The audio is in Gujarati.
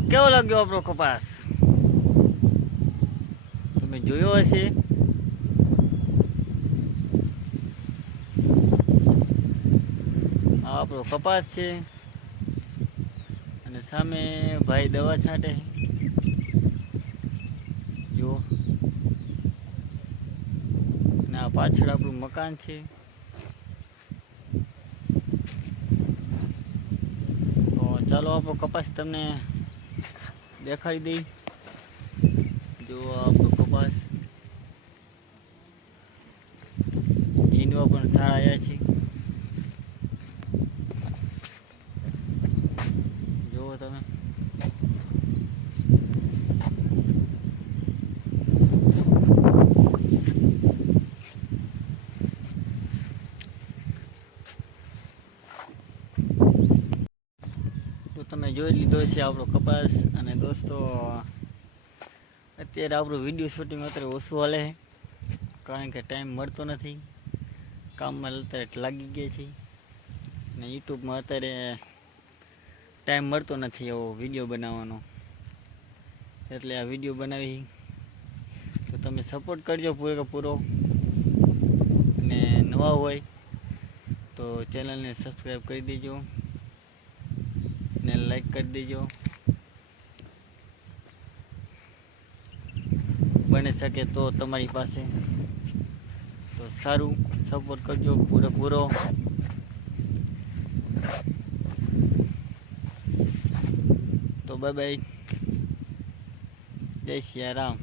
કેવો લાગ્યો આપણો કપાસ? તમે જોયો હશે. આ આપણો કપાસ છે અને સામે ભાઈ દવા છાંટે જો. અને આ પાછળ આપણું મકાન છે. તો ચાલો આપણો કપાસ તમને દેખાડી દઈ. જો આપણો કપાસ જીનવા પણ સારા આવ્યા છે. જુઓ તમે. તો તમે જોઈ લીધો છે આપણો કપાસ. અને દોસ્તો અત્યારે આપણું વિડીયો શૂટિંગ અત્યારે ઓછું હાલે છે, કારણ કે ટાઈમ મળતો નથી. કામમાં અત્યારે લાગી ગયા છે ને યુટ્યુબમાં અત્યારે ટાઈમ મળતો નથી એવો વિડીયો બનાવવાનો, એટલે આ વિડીયો બનાવી. તો તમે સપોર્ટ કરજો પૂરેપૂરો. અને નવા હોય તો ચેનલને સબસ્ક્રાઈબ કરી દેજો ને લાઈક કરી દેજો. બની શકે તો તમારી પાસે તો સારું સપોર્ટ કરજો પૂરેપૂરો. તો બાય બાય, જય સિયા રામ.